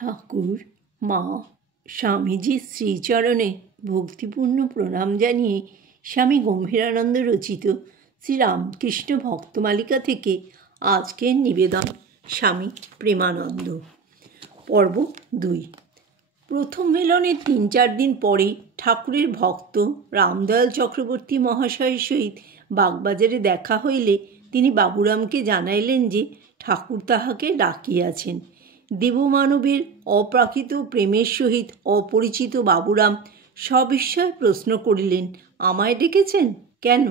ঠাকুর, মা, স্বামীজির শ্রীচরণে ভক্তিপূর্ণ প্রণাম জানিয়ে স্বামী গম্ভীরানন্দ রচিত শ্রীরামকৃষ্ণ ভক্তমালিকা থেকে আজকের নিবেদন স্বামী প্রেমানন্দ। পর্ব 2। প্রথম মিলনের 3-4 দিন পরেই ঠাকুরের ভক্ত রামদয়াল চক্রবর্তী মহাশয়ের সহিত বাগবাজারে দেখা হইলে তিনি বাবুরামকে জানাইলেন যে ঠাকুর তাহাকে ডাকিয়াছেন। দেবমানবের অপ্রাকৃত প্রেমের সহিত অপরিচিত বাবুরাম সবিস্ময়ে প্রশ্ন করিলেন, আমায় ডেকেছেন কেন?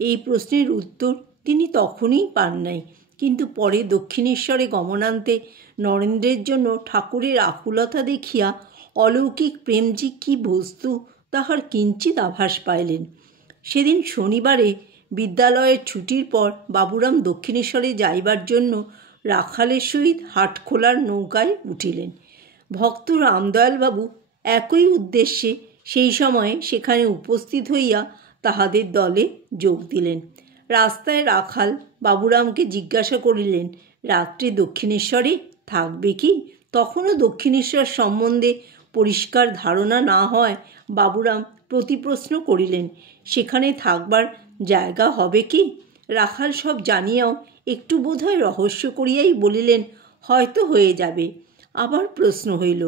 এই প্রশ্নের উত্তর তিনি তখনই পান নাই, কিন্তু পরে দক্ষিণেশ্বরে গমনান্তে নরেন্দ্রের জন্য ঠাকুরের আকুলতা দেখিয়া অলৌকিক প্রেম যে কী বস্তু তাহার কিঞ্চিৎ আভাস পাইলেন। সেদিন শনিবারে বিদ্যালয়ের ছুটির পর বাবুরাম দক্ষিণেশ্বরে যাইবার জন্য রাখালের সহিত হাটখোলার নৌকায় উঠিলেন। ভক্ত রামদয়ালবাবু একই উদ্দেশ্যে সেই সময়ে সেখানে উপস্থিত হইয়া তাহাদের দলে যোগ দিলেন। রাস্তায় রাখাল বাবুরামকে জিজ্ঞাসা করিলেন, রাত্রে দক্ষিণেশ্বরে থাকবে কি? তখনও দক্ষিণেশ্বর সম্বন্ধে পরিষ্কার ধারণা না হয় বাবুরাম প্রতিপ্রশ্ন করিলেন, সেখানে থাকবার জায়গা হবে কি? রাখাল সব জানিয়াও একটু বোধহয় রহস্য করিয়াই বলিলেন, হয়তো হয়ে যাবে। আবার প্রশ্ন হইল,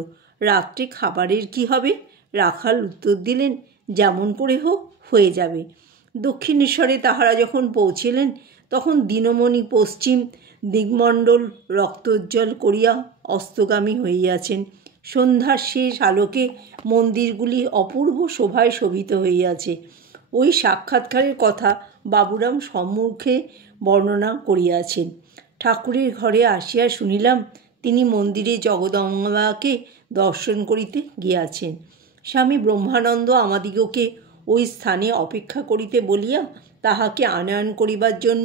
রাত্রে খাবারের কি হবে? রাখাল উত্তর দিলেন, যেমন করে হোক হয়ে যাবে। দক্ষিণেশ্বরে তাহারা যখন পৌঁছিলেন তখন দিনমণি পশ্চিম দিগমণ্ডল রক্তোজ্জ্বল করিয়া অস্তগামী হইয়াছেন। সন্ধ্যার শেষ আলোকে মন্দিরগুলি অপূর্ব শোভায় শোভিত হইয়াছে। ওই সাক্ষাৎকারের কথা বাবুরাম সম্মুখে বর্ণনা করিয়াছেন। ঠাকুরের ঘরে আসিয়া শুনিলাম তিনি মন্দিরে জগদম্বাকে দর্শন করিতে গিয়াছেন। স্বামী ব্রহ্মানন্দ আমাদিগকে ওই স্থানে অপেক্ষা করিতে বলিয়া তাহাকে আনয়ন করিবার জন্য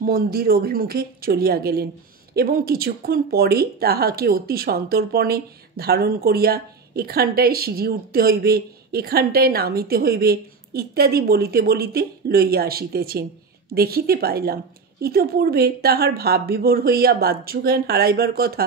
মন্দির অভিমুখে চলিয়া গেলেন এবং কিছুক্ষণ পরেই তাহাকে অতি সন্তর্পণে ধারণ করিয়া এখানটায় সিঁড়ি উঠতে হইবে, এখানটায় নামিতে হইবে ইত্যাদি বলিতে বলিতে লইয়া আসিতেছেন। দেখিতে পাইলাম ইতপূর্বে তাহার ভাববিভোর হইয়া বাহ্যজ্ঞান হারাইবার কথা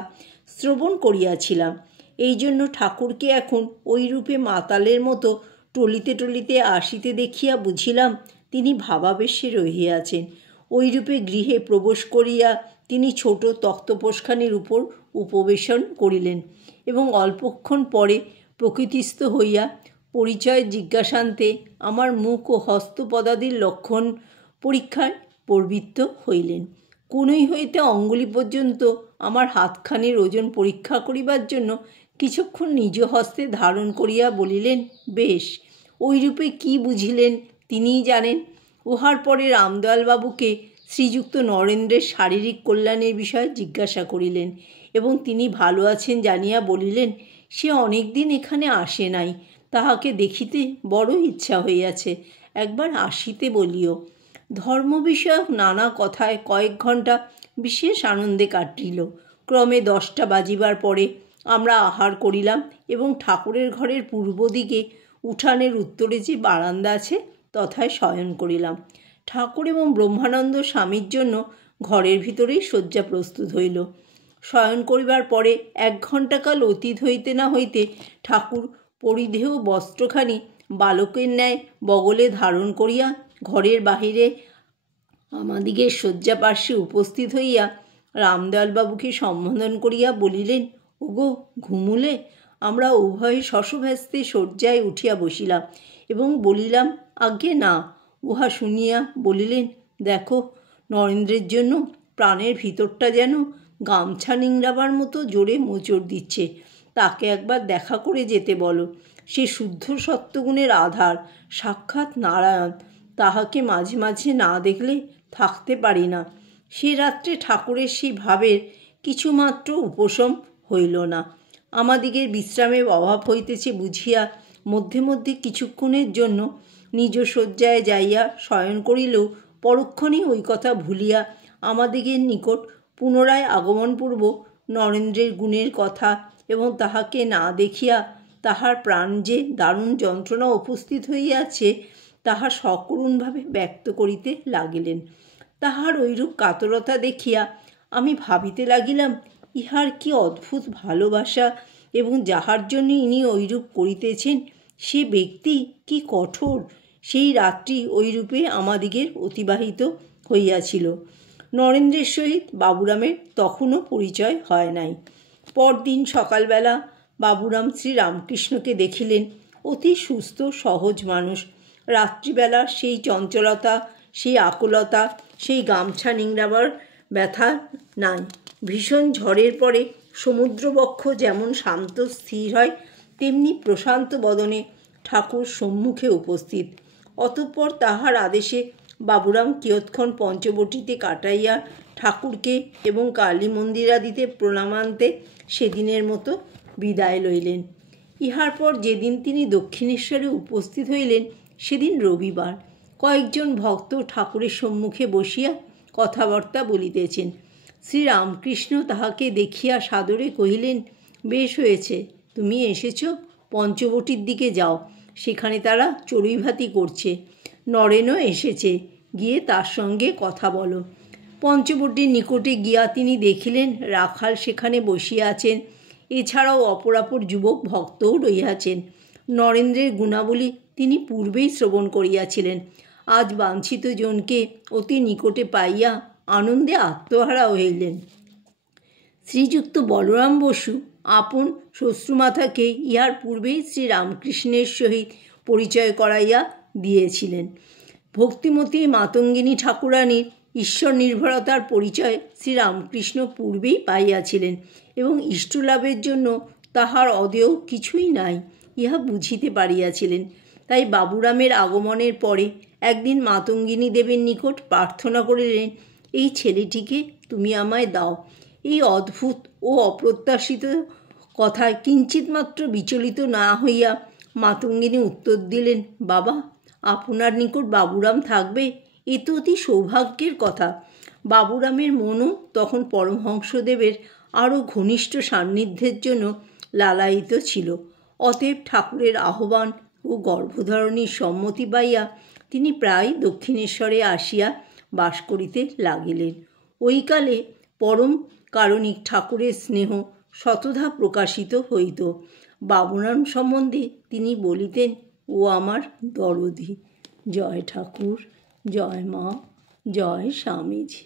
শ্রবণ করিয়াছিলাম। এই জন্য ঠাকুরকে এখন ওই রূপে মাতালের মতো টলিতে টলিতে আসিতে দেখিয়া বুঝিলাম তিনি ভাবাবেশে রহিয়াছেন। ওই রূপে গৃহে প্রবেশ করিয়া তিনি ছোট তক্তপোশখানির উপর উপবেশন করিলেন এবং অল্পক্ষণ পরে প্রকৃতিস্থ হইয়া পরিচয় জিজ্ঞাসান্তে আমার মুখ ও হস্তপদাদির লক্ষণ পরীক্ষায় প্রবৃত্ত হইলেন। কনুই হইতে অঙ্গুলি পর্যন্ত আমার হাতখানির ওজন পরীক্ষা করিবার জন্য কিছুক্ষণ নিজ হস্তে ধারণ করিয়া বলিলেন, বেশ। ওইরূপে কি বুঝিলেন তিনিই জানেন। উহার পরে রামদয়ালবাবুকে শ্রীযুক্ত নরেন্দ্রের শারীরিক কল্যাণের বিষয়ে জিজ্ঞাসা করিলেন এবং তিনি ভালো আছেন জানিয়া বলিলেন, সে অনেক দিন এখানে আসে নাই, তাহাকে দেখিতে বড় ইচ্ছা হইয়াছে, একবার আসিতে বলিও। ধর্ম বিষয়ক নানা কথায় কয়েক ঘণ্টা বিশেষ আনন্দে কাটিল। ক্রমে 10টা বাজিবার পরে আমরা আহার করিলাম এবং ঠাকুরের ঘরের পূর্ব দিকে উঠানের উত্তরে যে বারান্দা আছে তথায় শয়ন করিলাম। ঠাকুর এবং ব্রহ্মানন্দ স্বামীর জন্য ঘরের ভিতরেই শয্যা প্রস্তুত হইল। শয়ন করিবার পরে 1 ঘণ্টাকাল অতীত হইতে না হইতে ঠাকুর পরিধেয় বস্ত্রখানি বালকের ন্যায় বগলে ধারণ করিয়া ঘরের বাহিরে আমাদিগের শয্যা পার্শ্বে উপস্থিত হইয়া রামদয়ালবাবুকে সম্বোধন করিয়া বলিলেন, ওগো ঘুমুলে? আমরা উভয়ে শশব্যস্তে শয্যায় উঠিয়া বসিলাম এবং বলিলাম, আজ্ঞে না। উহা শুনিয়া বলিলেন, দেখো, নরেন্দ্রের জন্য প্রাণের ভিতরটা যেন গামছা নিংড়াবার মতো জোরে মোচড় দিচ্ছে। তাকে একবার দেখা করে যেতে বলো। সে শুদ্ধ সত্যগুণের আধার, সাক্ষাৎ নারায়ণ। তাহাকে মাঝে মাঝে না দেখলে থাকতে পারি না। সে রাত্রে ঠাকুরের সেই ভাবের কিছুমাত্র উপশম হইল না। আমাদিগের বিশ্রামের অভাব হইতেছে বুঝিয়া মধ্যে মধ্যে কিছুক্ষণের জন্য নিজ শয্যায় যাইয়া শয়ন করিলেও পরক্ষণেই ওই কথা ভুলিয়া আমাদিগের নিকট পুনরায় আগমনপূর্বক নরেন্দ্রের গুণের কথা এবং তাহাকে না দেখিয়া তাহার প্রাণ যে দারুণ যন্ত্রণা উপস্থিত হইয়াছে তাহা সকরুণভাবে ব্যক্ত করিতে লাগিলেন। তাহার ঐরূপ কাতরতা দেখিয়া আমি ভাবিতে লাগিলাম, ইহার কি অদ্ভুত ভালোবাসা এবং যাহার জন্য ইনি ঐরূপ করিতেছেন সে ব্যক্তি কি কঠোর। সেই রাত্রি ঐরূপে আমাদিগের অতিবাহিত হইয়াছিল। নরেন্দ্রের সহিত বাবুরামের তখনও পরিচয় হয় নাই। পরদিন সকালবেলা বাবুরাম শ্রীরামকৃষ্ণকে দেখিলেন। অতি সুস্থ সহজ মানুষ। রাত্রিবেলা সেই চঞ্চলতা, সেই আকুলতা, সেই গামছা নিংড়াবার ব্যথা নাই। ভীষণ ঝড়ের পরে সমুদ্রবক্ষ যেমন শান্ত স্থির হয়, তেমনি প্রশান্ত বদনে ঠাকুর সম্মুখে উপস্থিত। অতঃপর তাহার আদেশে বাবুরাম কিয়ৎক্ষণ পঞ্চবটিতে কাটাইয়া ঠাকুরকে এবং কালী মন্দিরাদিতে প্রণামান্তে সেদিনের মতো বিদায় লইলেন। ইহার পর যেদিন তিনি দক্ষিণেশ্বরে উপস্থিত হইলেন সেদিন রবিবার। কয়েকজন ভক্ত ঠাকুরের সম্মুখে বসিয়া কথাবার্তা বলিতেছেন। শ্রীরামকৃষ্ণ তাহাকে দেখিয়া সাদরে কহিলেন, বেশ হয়েছে, তুমি এসেছ, পঞ্চবটির দিকে যাও, সেখানে তারা চড়ুইভাতি করছে। নরেনও এসেছে, গিয়ে তার সঙ্গে কথা বলো। পঞ্চবটির নিকটে গিয়া তিনি দেখিলেন রাখাল সেখানে বসিয়া আছেন। এছাড়াও অপরাপর যুবক ভক্তও রহিয়াছেন। নরেন্দ্রের গুণাবলী তিনি পূর্বেই শ্রবণ করিয়াছিলেন। আজ বাঞ্ছিত জনকে অতি নিকটে পাইয়া আনন্দে আত্মহারা হইলেন। শ্রীযুক্ত বলরাম বসু আপন শ্বশ্রুমাতাকে ইহার পূর্বেই শ্রীরামকৃষ্ণের সহিত পরিচয় করাইয়া দিয়েছিলেন। ভক্তিমতী মাতঙ্গিনী ঠাকুরানীর ঈশ্বর নির্ভরতার পরিচয় শ্রীরামকৃষ্ণ পূর্বেই পাইয়াছিলেন এবং ইষ্টলাভের জন্য তাহার অদেয় কিছুই নাই ইহা বুঝিতে পারিয়াছিলেন। তাই বাবুরামের আগমনের পরে একদিন মাতঙ্গিনী দেবীর নিকট প্রার্থনা করিলেন, এই ছেলেটিকে তুমি আমায় দাও। এই অদ্ভুত ও অপ্রত্যাশিত কথায় কিঞ্চিৎমাত্র বিচলিত না হইয়া মাতঙ্গিনী উত্তর দিলেন, বাবা, আপনার নিকট বাবুরাম থাকবে, এ তো অতি সৌভাগ্যের কথা। বাবুরামের মনও তখন পরমহংসদেবের আরও ঘনিষ্ঠ সান্নিধ্যের জন্য লালায়িত ছিল। অতএব ঠাকুরের আহ্বান ও গর্ভধারণীর সম্মতি পাইয়া তিনি প্রায় দক্ষিণেশ্বরে আসিয়া বাস করিতে লাগিলেন। ওইকালে পরম কারণিক ঠাকুরের স্নেহ শতধা প্রকাশিত হইত। বাবুরাম সম্বন্ধে তিনি বলিতেন, ও আমার দরদি। জয় ঠাকুর, জয় মা, জয় স্বামীজি।